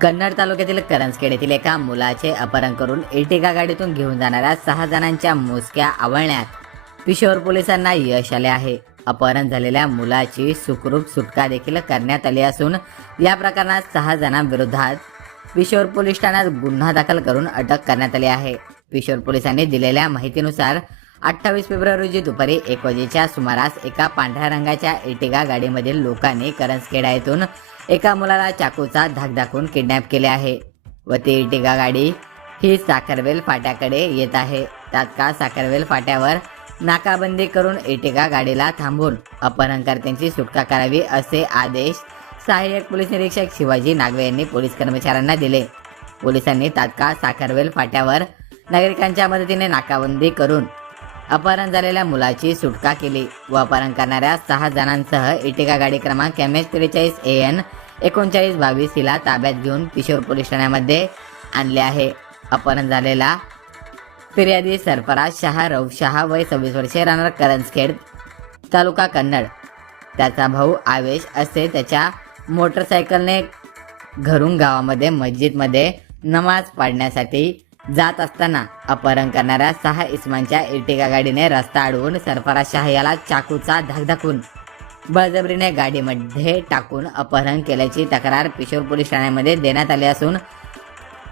कन्नड तालुक्यातील करंजखेड येथील एका मुलाचे अपहरण करून एर्टिगा गाडीतून घेऊन जाणाऱ्या सहा जणांच्या मोजक्या आवळण्यात पिशोर पोलिसांना यश आले आहे. अपहरण झालेल्या मुलाची सुखरूप सुटका देखील करण्यात आली असून या प्रकरणात सहा जणांविरोधात पिशोर पोलीस ठाण्यात गुन्हा दाखल करून अटक करण्यात आली आहे. पिशोर पोलिसांनी दिलेल्या माहितीनुसार अठ्ठावीस फेब्रुवारी रोजी दुपारी एक वाजेच्या सुमारास एका पांढऱ्या रंगाच्या एर्टिगा गाडीमधील लोकांनी करंजखेडा येथून एका मुलाला चाकूचा धाक दाखवून किडनॅप केले आहे व ती इटिगा गाडी ही साखरवेल फाट्याकडे येत आहे. तात्काळ साखरवेल फाट्यावर नाकाबंदी करून इटिगा गाडीला थांबून अपहरणकर्त्यांची सुटका करावी असे आदेश सहाय्यक पोलीस निरीक्षक शिवाजी नागवे यांनी पोलीस कर्मचाऱ्यांना दिले. पोलिसांनी तात्काळ साखरवेल फाट्यावर नागरिकांच्या मदतीने नाकाबंदी करून अपहरण झालेल्या मुलाची सुटका केली. व अपहरण करणाऱ्या सहा जणांसह इटिका गाडी क्रमांक एम एच त्रेचाळीस ए एन एकोणचाळीस बावीस हिला ताब्यात घेऊन किशोर पोलीस ठाण्यामध्ये आणले आहे. अपहरण झालेला फिर्यादी सरफराज शहा रौफ शहा वय सव्वीस वर्षे राहणार करंजखेड तालुका कन्नड. त्याचा भाऊ आवेश असे त्याच्या मोटरसायकलने घरून गावामध्ये मस्जिदमध्ये नमाज पाडण्यासाठी जात असताना अपहरण करणाऱ्या सहा इसमांच्या इर्टिगा गाडीने रस्ता अडवून सरफराज शाह याला चाकूचा धाक बळजबरीने गाडीमध्ये टाकून अपहरण केल्याची तक्रार पिशोर पोलीस ठाण्यामध्ये देण्यात आली असून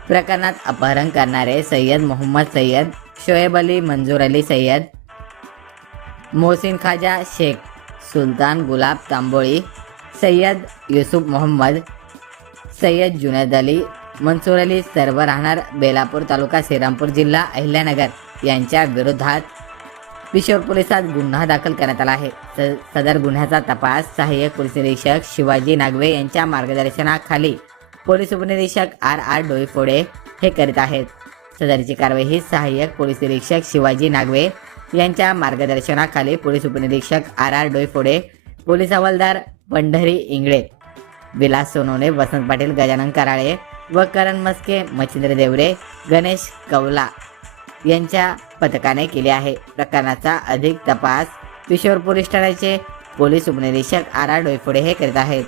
प्रकरणात अपहरण करणारे सय्यद मोहम्मद सय्यद शोएब अली मंजूर अली सय्यद मोहसिन खाजा शेख सुलतान गुलाब तांबोळी सय्यद युसुफ मोहम्मद सय्यद जुनेद अली मनसूर अली सर्व राहणार बेलापूर तालुका श्रीरामपूर जिल्हा अहिल्यानगर यांच्या विरोधात पिशोर पोलिसात गुन्हा दाखल करण्यात आला आहे. स- सदर गुन्ह्याचा तपास सहाय्यक पोलीस निरीक्षक शिवाजी नागवे यांच्या मार्गदर्शनाखाली पोलीस उपनिरीक्षक आर आर डोईफोडे हे करीत आहेत. सदरची कारवाई ही सहाय्यक पोलीस निरीक्षक शिवाजी नागवे यांच्या मार्गदर्शनाखाली पोलीस उपनिरीक्षक आर आर डोईफोडे पोलीस हवालदार पंढरी इंगळे विलास सोनवणे वसंत पाटील गजानन कराळे व करण मस्के मच्छिंद्र देवरे गणेश कवला यांच्या पथकाने केले आहे. प्रकरणाचा अधिक तपास किशोर पोलीस ठाण्याचे पोलीस उपनिरीक्षक आर आर डोयफोडे हे करीत आहेत.